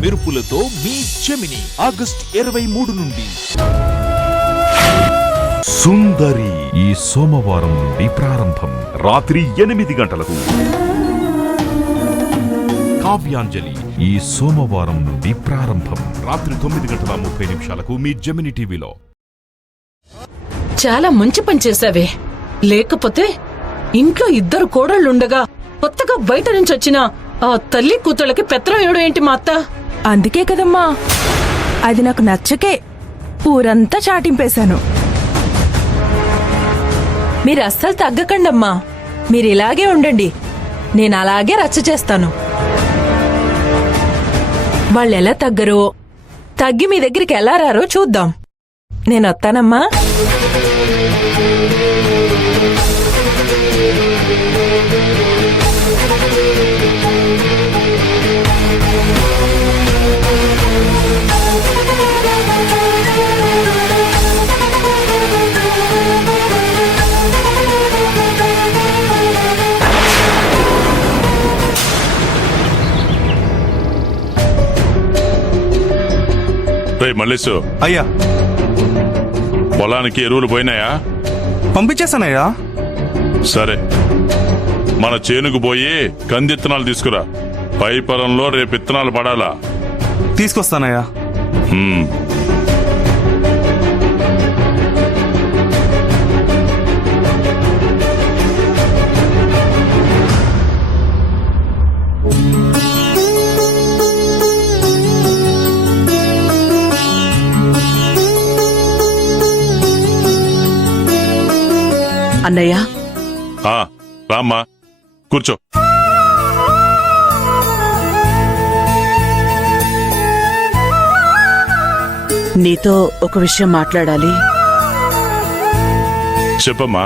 మెరుపులతో మీ Gemini August 23 నుండి. సుందరి ఈ సోమవారం నుండి ప్రారంభం రాత్రి 8 గంటలకు. కావ్యాంజలి ఈ సోమవారం నుండి ప్రారంభం రాత్రి 9:30 మీ జెమిని టీవీలో. చాలా మంచి పని చేశావే. లేకపోతే ఇంట్లో 2 కోడళ్లుండగా కొత్తగా బయట నుంచి వచ్చిన ఆ తల్లి కూతుళ్ళకి పెత్తనం వేయడం ఏంటి మా అత్త? అందుకే కదమ్మా, అది నాకు నచ్చకే ఊరంతా చాటింపేశాను. మీరు అస్సలు తగ్గకండమ్మా, మీరు ఇలాగే ఉండండి, నేను అలాగే రచ్చ చేస్తాను. వాళ్ళెలా తగ్గరో, తగ్గి మీ దగ్గరికి ఎలా రారో చూద్దాం. నేనొత్తానమ్మా. మల్లేశు, అయ్యా పొలానికి ఎరువులు పోయినాయా? పంపించేస్తానయ్యా. సరే, మన చేనుకు పోయి కందిత్తనాలు తీసుకురా. పై పొలంలో రేపు విత్తనాలు పడాలా. తీసుకొస్తానయ్యా. అన్నయ్య, రామ్మా, కూర్చో. నీతో ఒక విషయం మాట్లాడాలి. చెప్పమ్మా.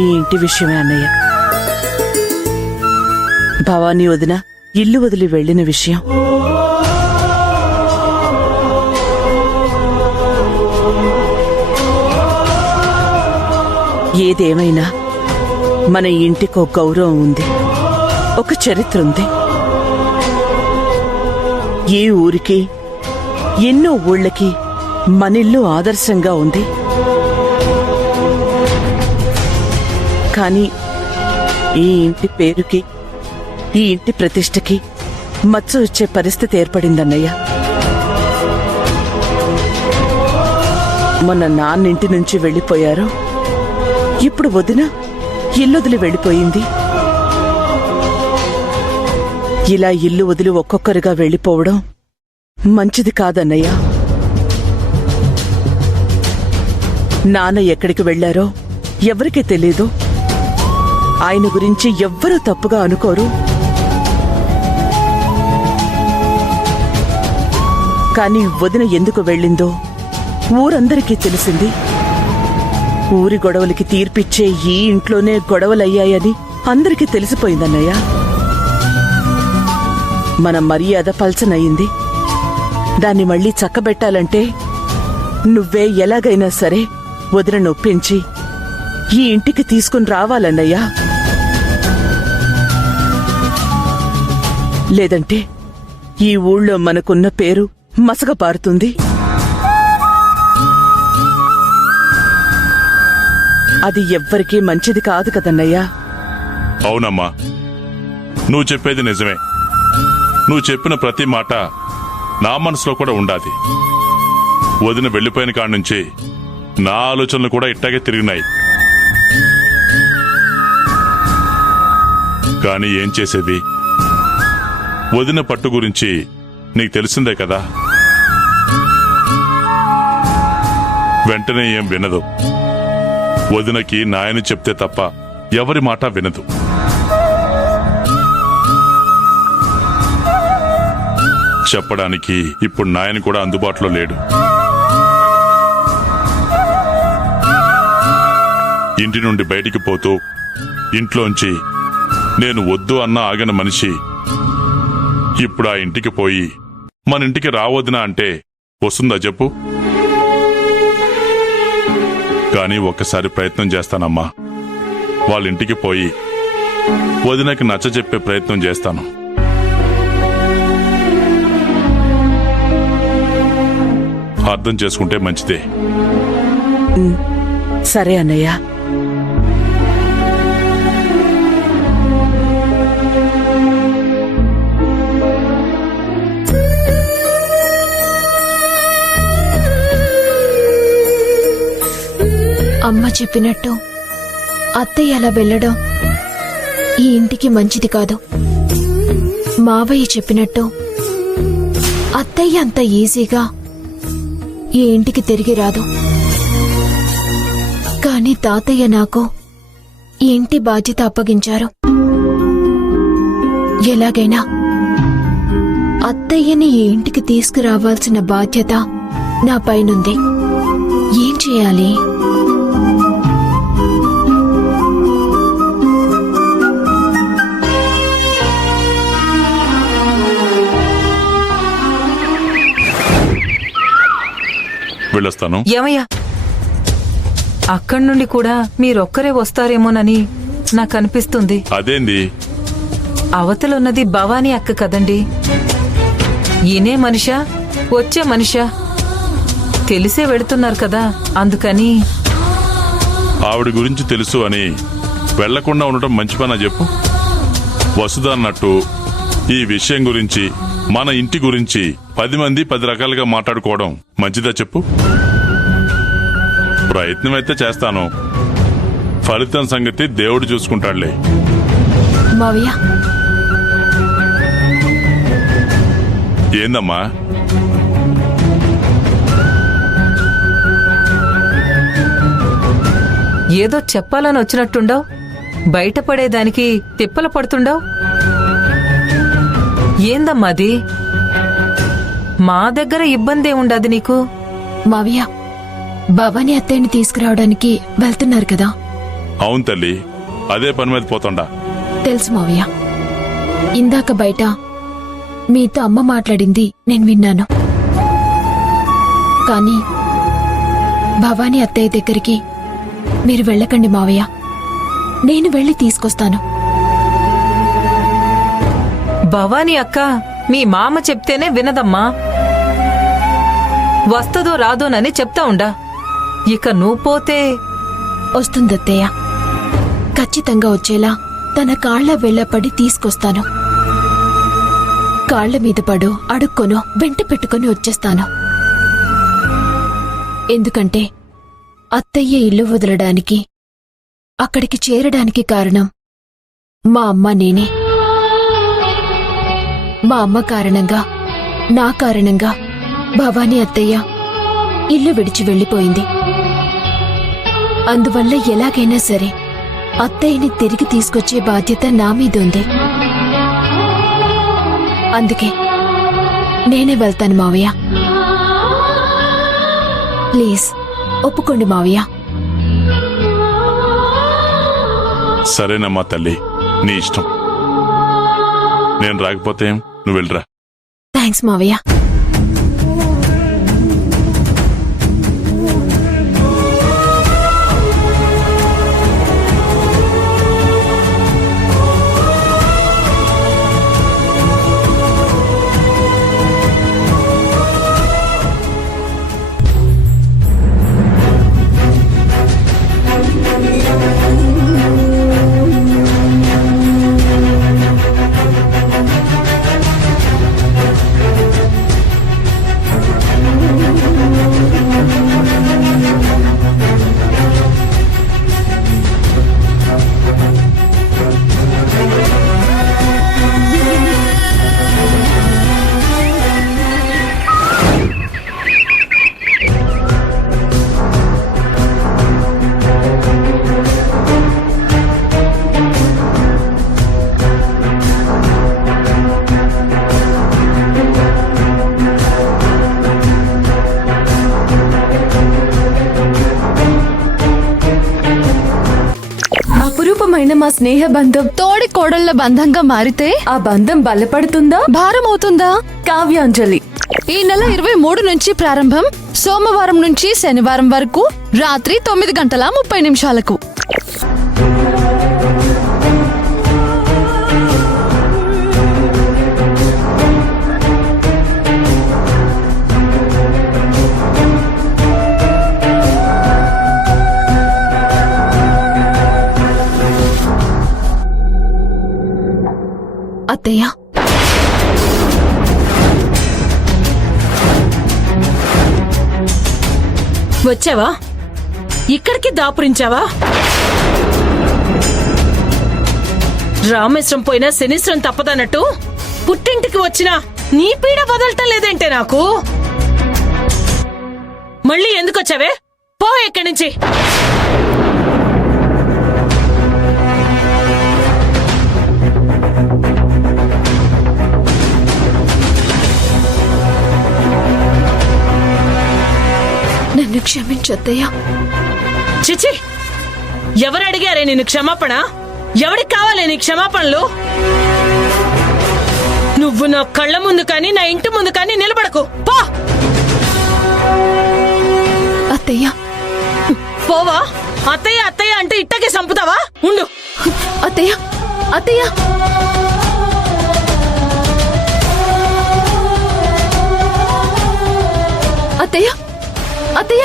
ఈ ఇంటి విషయమే అన్నయ్య. భవానీ వదిన ఇల్లు వదిలి వెళ్లిన విషయం. ఏదేమైనా మన ఇంటికో గౌరవం ఉంది, ఒక చరిత్ర ఉంది. ఏ ఊరికి, ఎన్నో ఊళ్ళకి మనిల్లు ఆదర్శంగా ఉంది. కాని ఈ ఇంటి పేరుకి, ఈ ఇంటి ప్రతిష్టకి మచ్చ వచ్చే పరిస్థితి ఏర్పడిందన్నయ్య. మొన్న నాన్నింటి నుంచి వెళ్లిపోయారు, ఇప్పుడు వదిన ఇల్లొదిలి వెళ్లిపోయింది. ఇలా ఇల్లు వదిలి ఒక్కొక్కరుగా వెళ్లిపోవడం మంచిది కాదన్నయ్య. నాన్న ఎక్కడికి వెళ్లారో ఎవరికీ తెలీదు. ఆయన గురించి ఎవ్వరూ తప్పుగా అనుకోరు. కాని వదిన ఎందుకు వెళ్ళిందో ఊరందరికీ తెలిసింది. ఊరి గొడవలకి తీర్పిచ్చే ఈ ఇంట్లోనే గొడవలయ్యాయని అందరికీ తెలిసిపోయిందన్నయ్య. మన మర్యాద పల్చనయింది. దాన్ని మళ్లీ చక్కబెట్టాలంటే నువ్వే ఎలాగైనా సరే వదిన నొప్పించి ఈ ఇంటికి తీసుకుని రావాలన్నయ్యా. లేదంటే ఈ ఊళ్ళో మనకున్న పేరు మసకపారుతుంది. అది ఎవ్వరికీ మంచిది కాదు కదన్నయ్యా. అవునమ్మా, నువ్వు చెప్పేది నిజమే. నువ్వు చెప్పిన ప్రతి మాట నా మనసులో కూడా ఉండాది. వదిన వెళ్లిపోయిన కాడి నుంచి నా ఆలోచనలు కూడా ఇట్టాగే తిరిగినాయి. కానీ ఏం చేసేది? వదిన పట్టు గురించి నీకు తెలిసిందే కదా. వెంటనే ఏం వినదు. వదినకి నాయని చెప్తే తప్ప ఎవరి మాట వినదు. చెప్పడానికి ఇప్పుడు నాయన కూడా అందుబాటులో లేడు. ఇంటి నుండి బయటికి పోతూ ఇంట్లోంచి నేను వద్దు అన్న ఆగిన మనిషి ఇప్పుడు ఆ ఇంటికి పోయి మన ఇంటికి రావద్దునా అంటే వస్తుందా చెప్పు? కానీ ఒక్కసారి ప్రయత్నం చేస్తానమ్మా. వాళ్ళ ఇంటికి పోయి వదినకి నచ్చ చెప్పే ప్రయత్నం చేస్తాను. అర్థం చేసుకుంటే మంచిదే. సరే అన్నయ్య. అమ్మ చెప్పినట్టు అత్తయ్య అలా వెళ్ళడం ఈ ఇంటికి మంచిది కాదు. మావయ్య చెప్పినట్టు అత్తయ్య అంత ఈజీగా ఈ ఇంటికి తిరిగి రాదు. కానీ తాతయ్య నాకు ఈ ఇంటి బాధ్యత అప్పగించారు. ఎలాగైనా అత్తయ్యని ఈ ఇంటికి తీసుకురావాల్సిన బాధ్యత నా పైనుంది. ఏం చేయాలి? వెళ్ళొస్తాను. ఏమయ్యా, అక్కడి నుండి కూడా మీరొక్కరే వస్తారేమోనని నాకు అనిపిస్తుంది. అదేంది? అవతలున్నది భవానీ అక్క కదండి. ఈయనే మనిషా, వచ్చే మనిషా తెలిసే వెడుతున్నారు కదా, అందుకని. ఆవిడ గురించి తెలుసు అని వెళ్లకుండా ఉండటం మంచి పనా చెప్పు? వసుధ అన్నట్టు ఈ విషయం గురించి, మన ఇంటి గురించి 10 మంది 10 రకాలుగా మాట్లాడుకోవడం మంచిదా చెప్పు? ప్రయత్నం అయితే చేస్తాను, ఫలితం సంగతి దేవుడు చూసుకుంటాడులే. మావయ్య, ఏందమ్మా? ఏదో చెప్పాలని వచ్చినట్టుండవు, బయటపడేదానికి తిప్పల పడుతుండవు. ఏందమ్మాది? మా దగ్గర ఇబ్బందే ఉండదు నీకు. మావయ్య, భవానీ అత్తయ్యని తీసుకురావడానికి వెళ్తున్నారు కదా? అవును తల్లి, అదే పని మీద పోతుండా. తెలుసు మావయ్య. ఇందాక బయట మీతో అమ్మ మాట్లాడింది నేను విన్నాను. కానీ భవానీ అత్తయ్య దగ్గరికి మీరు వెళ్ళకండి మావయ్య. నేను వెళ్ళి తీసుకొస్తాను. భవానీ అక్క మీ మామ చెప్తేనే వినదమ్మా. వస్తదో రాదోనని చెప్తా ఉండా. ఇక నువ్వు పోతే వస్తుందత్తయ్య. ఖచ్చితంగా వచ్చేలా తన కాళ్ల వెళ్లపడి తీసుకొస్తాను. కాళ్ల మీద పడు అడుక్కొనో వెంట పెట్టుకుని వచ్చేస్తాను. ఎందుకంటే అత్తయ్య ఇల్లు వదలడానికి, అక్కడికి చేరడానికి కారణం మా అమ్మ నేనే. మా అమ్మ కారణంగా, నా కారణంగా భవానీ అత్తయ్య ఇల్లు విడిచి వెళ్లిపోయింది. అందువల్ల ఎలాగైనా సరే అత్తయ్యని తిరిగి తీసుకొచ్చే బాధ్యత నా మీద ఉంది. అందుకే నేనే వెళ్తాను మావయ్య. ప్లీజ్ ఒప్పుకోండి మావయ్య. సరేనమ్మా తల్లి, నీ ఇష్టం. నేను రాకపోతే నువ్వు వెళ్ళరా. థ్యాంక్స్ మావయ్య. అపురూపమైన మా స్నేహ బంధం తోడి కోడళ్ల బంధంగా మారితే ఆ బంధం బలపడుతుందా, భారమవుతుందా? కావ్యాంజలి ఈ నెల 23 నుంచి ప్రారంభం. సోమవారం నుంచి శనివారం వరకు రాత్రి 9:30 అత్తయ్య. వచ్చావా? ఇక్కడికి దాపురించావా? రామేశ్వరం పోయినా శనిశ్వరం తప్పదన్నట్టు పుట్టింటికి వచ్చినా నీ పీడ వదలటం లేదంటే నాకు. మళ్ళీ ఎందుకొచ్చావే? పో ఇక్కడి నుంచి. నన్ను క్షమించు అత్తయ్య. చిచి, ఎవరు అడిగారే నిన్ను క్షమాపణ? ఎవరికి కావాలే నీ క్షమాపణలు? నువ్వు నా కళ్ళ ముందు కానీ నా ఇంటి ముందు కానీ నిలబడకు. పో. అత్తయ్య. పోవా? అత్తయ్య అత్తయ్య అంటే ఇట్టకే సంపుతావా? ఉండు. అత్తయ్య. అత్తయ్య. అత్తయ్య. అత్తయ్య.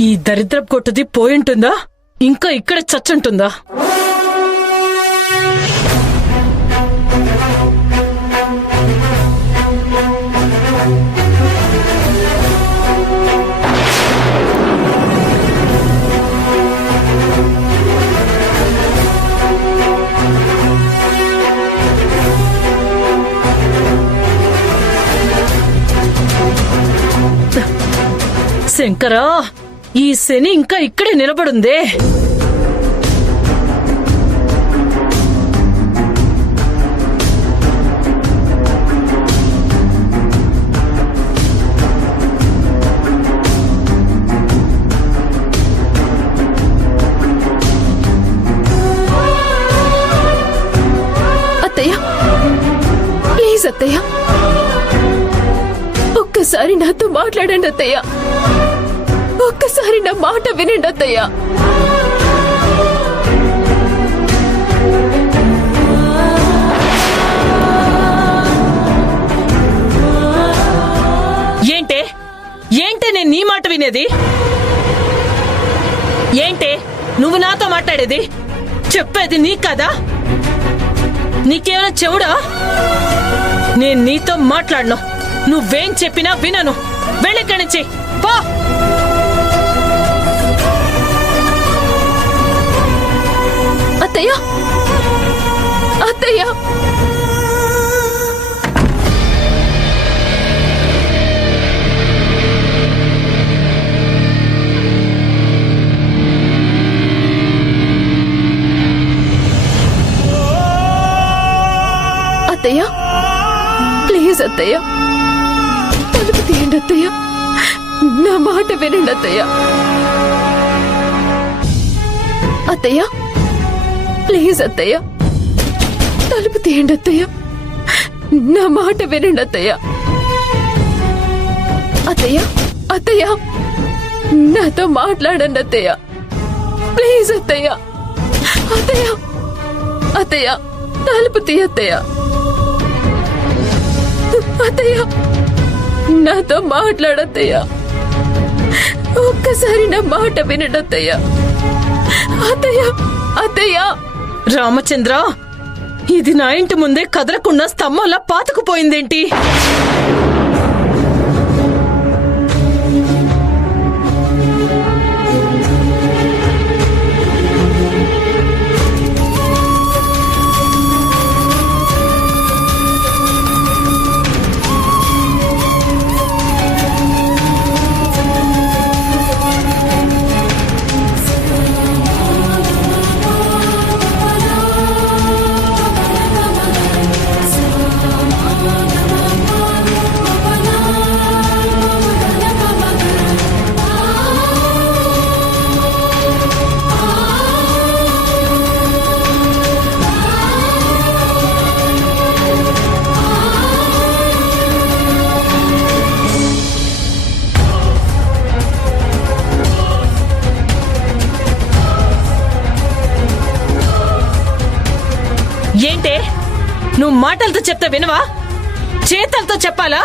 ఈ దరిద్రపు కొట్టుది పోయింటుందా? ఇంకా ఇక్కడ చచ్చుంటుందా? శంకరా, ఈ శని ఇంకా ఇక్కడే నిలబడుందే. అత్తయ్య, ప్లీజ్ అత్తయ్య, ఒక్కసారి నాతో మాట్లాడండి అత్తయ్య. ఒక్కసారి నా మాట వినండి అత్తయ్య. ఏంటే ఏంటే నేను నీ మాట వినేది? ఏంటే నువ్వు నాతో మాట్లాడేది? చెప్పేది నీ కదా? నీకేమైనా చెవుడా? నేను నీతో మాట్లాడను. నువ్వేం చెప్పినా వినను. వెళ్ళిక్కడి నుంచి పో. అత్తయ్య. అత్తయ్య. అత్తయ్య, ప్లీజ్ అత్తయ్య, తలుపు తీయండి అత్తయ్య. నా మాట వినండి అత్తయ్య. అత్తయ్య, ప్లీజ్ అత్తయ్య, తలుపు తీయండి అత్తయ్య. నా మాట వినండి అత్తయ్య. అత్తయ్య. అత్తయ్య, నాతో మాట్లాడండి అత్తయ్య. ప్లీజ్ అత్తయ్య. అత్తయ్య. అత్తయ్య, తలుపు తీయత్తయ్య. అత్తయ్య, నాతో మాట్లాడత్తయ్య. ఒక్కసారి నా మాట వినడత్తయ్య. అత్తయ్య. అత్తయ్య. రామచంద్ర, ఇది నా ఇంటి ముందే కదలకుండా స్తంభంలా పాతుకుపోయిందేంటి? ఏంటే నువ్వు మాటలతో చెప్తే వినవా? చేతలతో చెప్పాలా?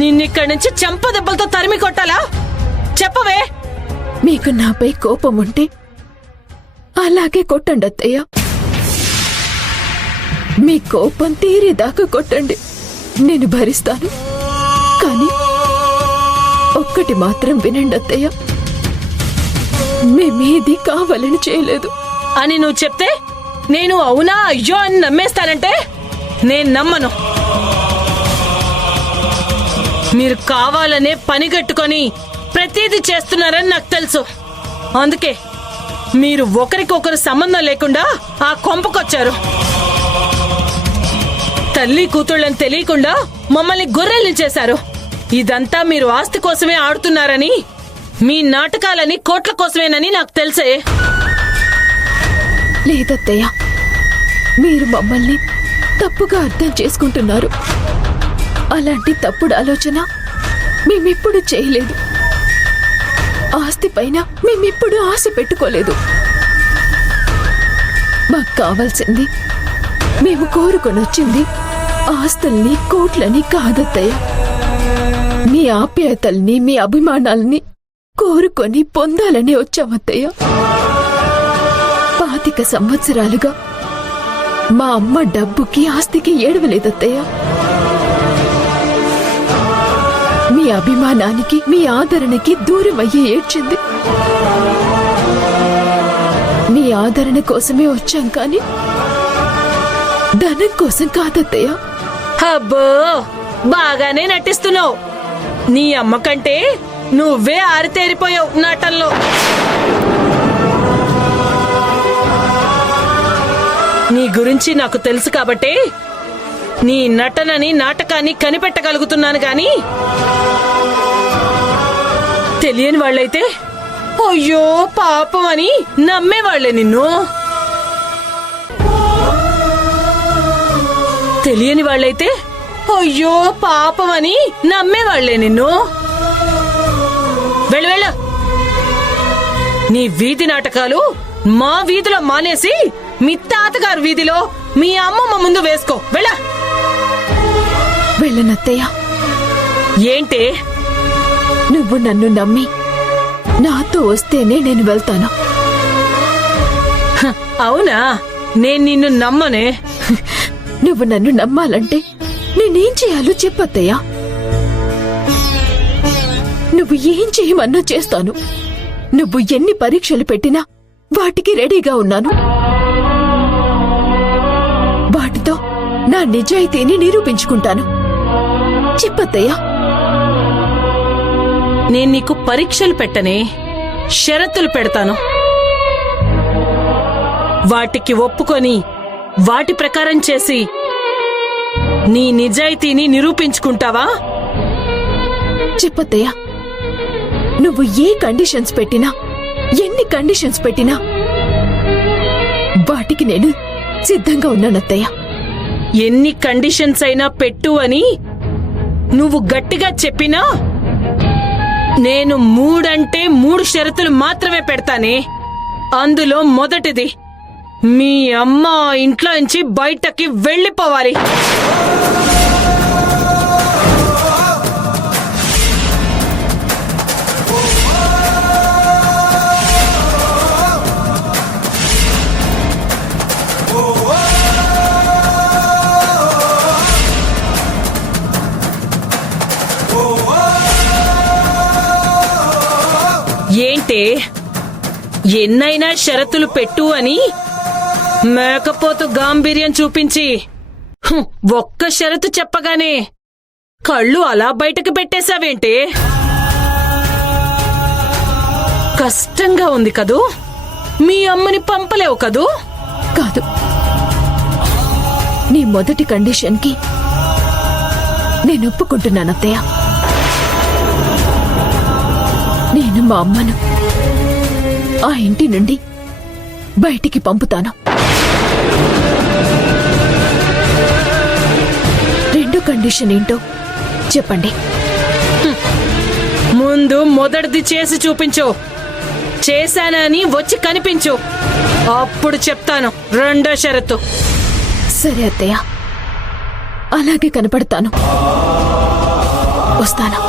నిన్నిక్కడి నుంచి చెంప దెబ్బలతో తరిమి కొట్టాలా? చెప్పవే. మీకు నాపై కోపం ఉంటే అలాగే కొట్టండి అత్తయ్య. మీ కోపం తీరేదాకా కొట్టండి, నేను భరిస్తాను. కానీ ఒక్కటి మాత్రం వినండి అత్తయ్య, మేమేది కావాలని చేయలేదు అని నువ్వు చెప్తే నేను అవునా అయ్యో అని నమ్మేస్తానంటే నేను నమ్మను. మీరు కావాలనే పనిగట్టుకొని ప్రతిదీ చేస్తున్నారని నాకు తెలుసు. అందుకే మీరు ఒకరికొకరు సంబంధం లేకుండా ఆ కొంపకొచ్చారు. తల్లి కూతుళ్ళని తెలియకుండా మమ్మల్ని గొర్రెల్ని చేశారు. ఇదంతా మీరు ఆస్తి కోసమే ఆడుతున్నారని, మీ నాటకాలని కోట్ల కోసమేనని నాకు తెలుసే. లేదత్తయ్య, మీరు మమ్మల్ని తప్పుగా అర్థం చేసుకుంటున్నారు. అలాంటి తప్పుడు ఆలోచన మేమిప్పుడు చేయలేదు. ఆస్తి పైన మేమిప్పుడు ఆశ పెట్టుకోలేదు. మాకు కావాల్సింది, మేము కోరుకొని వచ్చింది ఆస్తుల్ని కోట్లని కాదత్తయ్య. మీ ఆప్యాయతల్ని మీ అభిమానాల్ని కోరుకొని పొందాలని వచ్చామత్తయ్య. 25 సంవత్సరాలుగా మా అమ్మ డబ్బుకి ఆస్తికి ఏడవలేదత్తయ్య. మీ అభిమానానికి మీ ఆదరణకి దూరం అయ్యి ఏడ్చింది. మీ ఆదరణ కోసమే వచ్చాం కానీ ధనం కోసం కాదత్తయ్య. అబ్బో బాగానే నటిస్తున్నావు. నీ అమ్మ కంటే నువ్వే ఆరితేరిపోయావు నాటంలో. నీ గురించి నాకు తెలుసు కాబట్టి నీ నటనని నాటకాన్ని కనిపెట్టగలుగుతున్నాను గాని తెలియని వాళ్ళైతే అయ్యో పాపం అని నమ్మేవాళ్లే నిన్ను. తెలియని వాళ్ళైతే అయ్యో పాపం అని నమ్మేవాళ్లే నిన్ను. వెళ్ళు వెళ్ళు. నీ వీధి నాటకాలు మా వీధిలో మానేసి మీ తాతగారు వీధిలో మీ అమ్మమ్మ ముందు వేసుకో. వెళ్ళ. వెళ్ళనత్తయ్య. ఏంటే? నువ్వు నన్ను నమ్మి నాతో వస్తేనే నేను వెళ్తాను. అవునా? నేను నిన్ను నమ్మనే. నువ్వు నన్ను నమ్మాలంటే నేనేం చేయాలో చెప్పత్తయ్యా. నువ్వు ఏం చేయమన్నా చేస్తాను. నువ్వు ఎన్ని పరీక్షలు పెట్టినా వాటికి రెడీగా ఉన్నాను. వాటితో నా నిజాయితీని నిరూపించుకుంటాను. చెప్పత్తయ్యా. నేను నీకు పరీక్షలు పెట్టనే, షరతులు పెడతాను. వాటికి ఒప్పుకొని వాటి ప్రకారం చేసి నీ నిజాయితీని నిరూపించుకుంటావా? చెప్పత్తయ్యా. నువ్వు ఏ కండిషన్స్ పెట్టినా, ఎన్ని కండిషన్స్ పెట్టినా వాటికి నేను సిద్ధంగా ఉన్నానత్తయ్య. ఎన్ని కండిషన్స్ అయినా పెట్టు అని నువ్వు గట్టిగా చెప్పినా నేను 3 అంటే 3 షరతులు మాత్రమే పెడతానే. అందులో మొదటిది, మీ అమ్మ ఇంట్లో నుంచి బయటకి వెళ్ళిపోవాలి. అంటే ఎన్నైనా షరతులు పెట్టు అని మేకపోతు గాంభీర్యం చూపించి ఒక్క షరతు చెప్పగానే కళ్ళు అలా బయటకు పెట్టేశావేంటే? కష్టంగా ఉంది కదూ? మీ అమ్మని పంపలేవు కదూ? కాదు, నీ మొదటి కండిషన్కి నేను ఒప్పుకుంటున్నాను అత్తయ్య. నేను మా అమ్మను ఆ ఇంటి నుండి బయటికి పంపుతాను. రెండో కండిషన్ ఏంటో చెప్పండి. ముందు మొదటిది చేసి చూపించు. చేశానని వచ్చి కనిపించు, అప్పుడు చెప్తాను రెండో షరతు. సరే అత్తయ్య, అలాగే కనపడతాను. వస్తాను.